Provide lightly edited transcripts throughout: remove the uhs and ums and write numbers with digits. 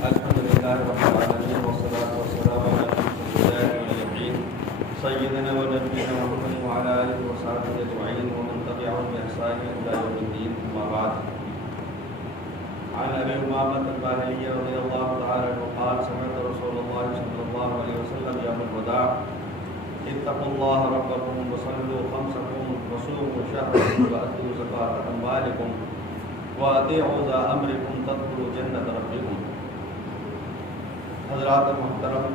الحمد لله رب العالمين والصلاة والسلام على أشرف الأنبياء والمرسلين سيدنا ونبينا محمد وعلى آله وصحبه أجمعين ومن تبعهم بإحسان إلى يوم الدين. أما بعد. عن أبي أمامة الباهلي رضي الله تعالى عنه قال سمعت رسول الله صلى الله عليه وسلم يوم الوداع اتقوا الله ربكم وصلوا خمسكم وصوموا شهركم وأتوا زكاة أموالكم وأطيعوا ذا أمركم تدخلوا جنة ربكم. حضرات محترم،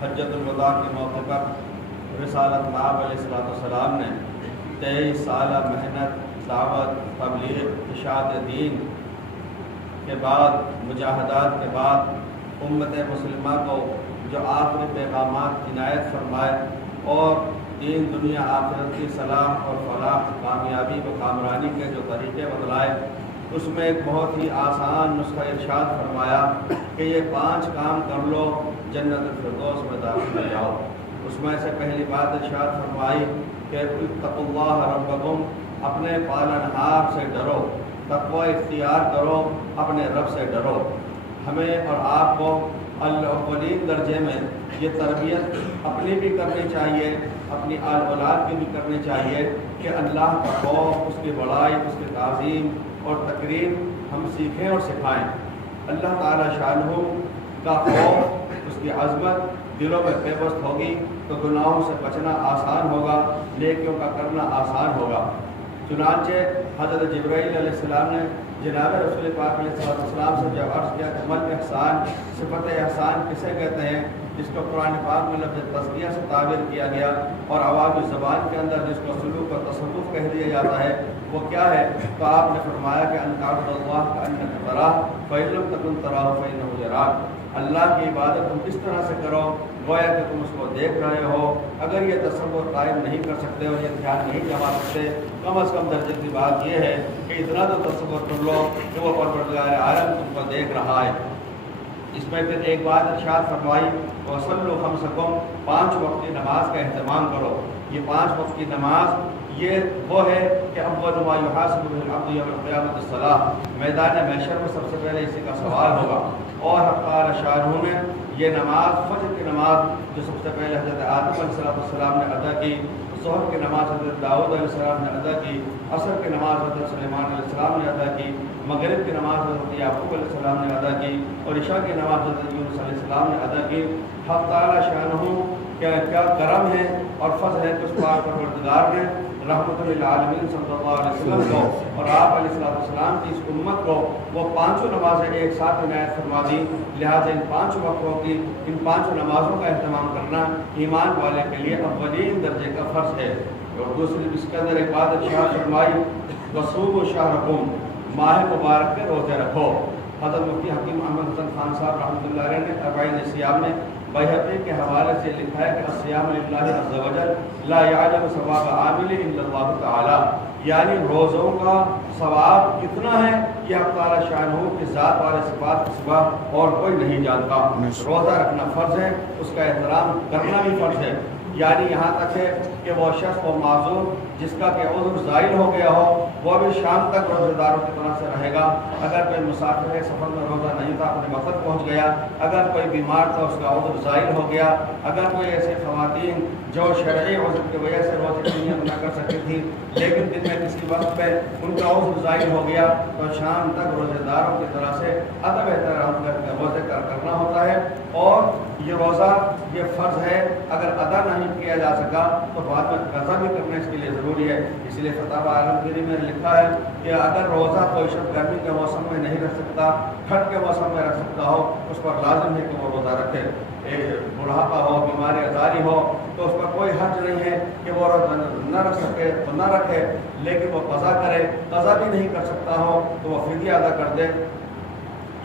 حجۃ الوداع کے موقع پر رسالت مآب علیہ السلام نے 23 سالہ محنت، دعوت، تبلیغ، اشاعت دین کے بعد، مجاہدات کے بعد امت مسلمہ کو جو آخری پیغامات عنایت فرمائے اور دین دنیا آخرت کی صلاح اور فلاح، کامیابی و کامرانی کے جو طریقے بتلائے، اس میں ایک بہت ہی آسان نسخہ ارشاد فرمایا کہ یہ 5 کام کر لو، جنت الفردوس میں داخل ہو جاؤ. اس میں سے پہلی بات ارشاد فرمائی کہ اتقوا اللہ ربکم، اپنے پالنہار سے ڈرو، تقوی اختیار کرو، اپنے رب سے ڈرو. ہمیں اور آپ کو الاولین درجے میں یہ تربیت اپنی بھی کرنی چاہیے، اپنی آل اولاد کی بھی کرنی چاہیے کہ اللہ کا خوف، اس کی بڑائی، اس کی تعظیم اور تقریم ہم سیکھیں اور سکھائیں. اللہ تعالی شانہ کا خوف، اس کی عظمت دلوں میں پیوست ہوگی تو گناہوں سے بچنا آسان ہوگا، نیکیوں کا کرنا آسان ہوگا. چنانچہ حضرت جبرائیل علیہ السلام نے جناب رسول پاک علیہ السلام سے جب عرض کیا کہ مل احسان، صفت احسان کسے کہتے ہیں، جس کو قرآن پاک میں لفظ تزکیہ سے تعبیر کیا گیا اور عوامی زبان کے اندر جس کو سلوک و تصوف کہہ دیا جاتا ہے، وہ کیا ہے؟ تو آپ نے فرمایا کہ ان تعبد اللہ کأنک تراہ فإن لم تکن تراہ فإنہ یراک. اللہ کی عبادت تم اس طرح سے کرو گویا کہ تم اس کو دیکھ رہے ہو. اگر یہ تصور قائم نہیں کر سکتے اور یہ دھیان نہیں جما سکتے، کم از کم درجے کی بات یہ ہے کہ اتنا تو تصور کر لو کہ وہ پروردگار عالم تم کو دیکھ رہا ہے. اس میں پھر ایک بات ارشاد فرمائی وصلوا خمسکم، 5 وقت کی نماز کا اہتمام کرو. یہ 5 وقت کی نماز یہ وہ ہے کہ اول ما یحاسب به العبد یوم القیامۃ الصلاۃ، میدان محشر میں سب سے پہلے اسی کا سوال ہوگا. اور حق تعالی شانہ نے یہ نماز، فجر کی نماز جو سب سے پہلے حضرت آدم علیہ السلام نے ادا کی، ظہر کی نماز حضرت داؤد علیہ السلام نے ادا کی، عصر کی نماز حضرت سلیمان علیہ السلام نے ادا کی، مغرب کی نماز حضرت یعقوب علیہ السلام نے ادا کی، اور عشاء کی نماز حضرت یونس علیہ السلام نے ادا کی. حق تعالی شانہ کیا کرم ہے اور فضل ہے کہ اس پاک پروردگار نے رحمت للعالمین صلی اللہ علیہ وسلم کو اور آپ علیہ السلام کی اس امت کو وہ 5 نمازیں ایک ساتھ عنایت فرما دی. لہٰذا ان 5 وقتوں کی، ان 5 نمازوں کا اہتمام کرنا ایمان والے کے لیے اولین درجے کا فرض ہے. اور دوسری اس کے اندر ایک بات ارشاد فرمائی وصوموا شہرکم، ماہ مبارک کے روزے رکھو. حضرت مفتی حکیم احمد حسن خان صاحب رحمۃ اللہ علیہ نے اربعین صیام میں بیہقی کے حوالے سے لکھا ہے کہ الصیام للہ عز وجل لا یعلم ثواب عامل الا اللہ تعالی، یعنی روزوں کا ثواب کتنا ہے یہ اللہ تعالی شانہ کی ذات والے صفات کے سوا اور کوئی نہیں جانتا. روزہ رکھنا فرض ہے، اس کا احترام کرنا بھی فرض ہے. یعنی یہاں تک ہے کہ وہ شخص و معذور جس کا کہ عذر زائل ہو گیا ہو وہ بھی شام تک روزہ داروں کی طرح سے رہے گا. اگر کوئی مسافر ہے، سفر میں روزہ نہیں تھا، اپنے وقت پہنچ گیا، اگر کوئی بیمار تھا، اس کا عذر زائل ہو گیا، اگر کوئی ایسے خواتین جو شرعی عذر کی وجہ سے روزے کی نیت نہ کر سکتی تھی لیکن دن میں کسی وقت پہ ان کا عذر زائل ہو گیا تو شام تک روزے داروں کی طرح سے ادب احترام کر کے روزے کرنا ہوتا ہے. اور یہ روزہ یہ فرض ہے، اگر ادا نہیں کیا جا سکا تو بعد میں قضا بھی کرنا اس کے لیے ضروری ہے. اس لیے فتاوی عالمگیری میں لکھا ہے کہ اگر روزہ کوئی شخص گرمی کے موسم میں نہیں رکھ سکتا، ٹھنڈ کے موسم میں رکھ سکتا ہو، اس پر لازم ہے کہ وہ روزہ رکھے. بڑھاپا ہو، بیماری ازاری ہو تو اس پر کوئی حرج نہیں ہے کہ وہ روزہ نہ رکھ سکے تو نہ رکھے، لیکن وہ قضا کرے. قضا بھی نہیں کر سکتا ہو تو وہ فدیہ ادا کر دے.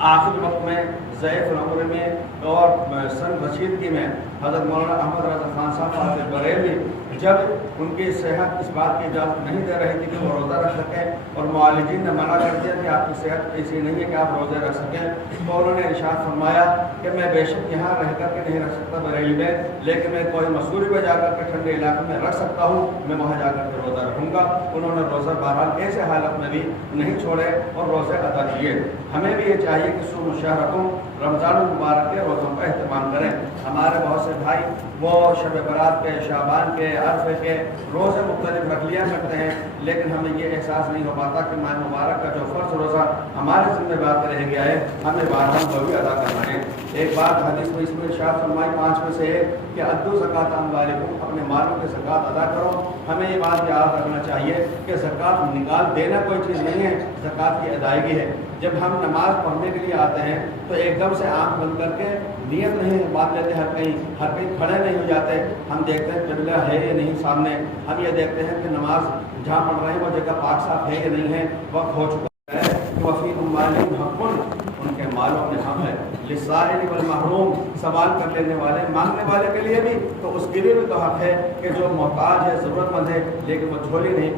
آخر وقت میں ضعیف العمر میں اور سن رسیدگی میں حضرت مولانا احمد رضا خان صاحب بریلوی جب ان کی صحت اس بات کی اجازت نہیں دے رہی تھی کہ وہ روزہ رکھ سکیں اور معالجین نے منع کر دیا کہ آپ کی صحت ایسی نہیں ہے کہ آپ روزے رکھ سکیں، تو انہوں نے ارشاد فرمایا کہ میں بے شک یہاں رہ کر کے نہیں رکھ سکتا بریلی میں، لیکن میں کوئی مسوری پہ جا کر کے ٹھنڈے علاقے میں رکھ سکتا ہوں، میں وہاں جا کر کے روزہ رکھوں گا۔ انہوں نے روزہ بہرحال ایسے حالت میں بھی نہیں چھوڑے اور روزے ادا کیے۔ ہمیں بھی یہ چاہیے کہ صوم شہرکم، رمضان المبارک کے روزوں کا اہتمام کریں۔ ہمارے بہت سے بھائی وہ شب برات کے، شعبان کے، عرفے کے روزے مختلف رکھ لیا کرتے ہیں، لیکن ہمیں یہ احساس نہیں ہو پاتا کہ ماہ مبارک کا جو فرض روزہ ہمارے ذمہ بات رہ گیا ہے ہمیں بارہا وہ بھی ادا کرنا ہے۔ ایک بات حدیث میں اس میں ارشاد فرمائی 5 میں سے ہے کہ ادو زکوٰۃ اموالکم، اپنے مالوں کی زکوٰۃ ادا کرو۔ ہمیں یہ بات یاد رکھنا چاہیے کہ زکوٰۃ نکال دینا کوئی چیز نہیں ہے، زکوٰۃ کی ادائیگی ہے۔ جب ہم نماز پڑھنے کے لیے آتے ہیں تو ایک دم سے آنکھ بند کر کے نیت نہیں بات لیتے، ہر کہیں کھڑے نہیں ہو جاتے، ہم دیکھتے ہیں قبلہ ہے یا نہیں سامنے، ہم یہ دیکھتے ہیں کہ نماز جہاں پڑھ رہے ہیں وہ جگہ پاک صاف ہے یا نہیں ہے، وقت ہو چکا ہے۔ وفی اموالہم حق، ان کے مالوں میں حق ہے، للسائل والمحروم، سوال کر لینے والے مانگنے والے کے لیے بھی، تو اس کے لیے بھی تو حق ہے کہ جو محتاج ہے، ضرورت مند ہے، لیکن وہ جھولی نہیں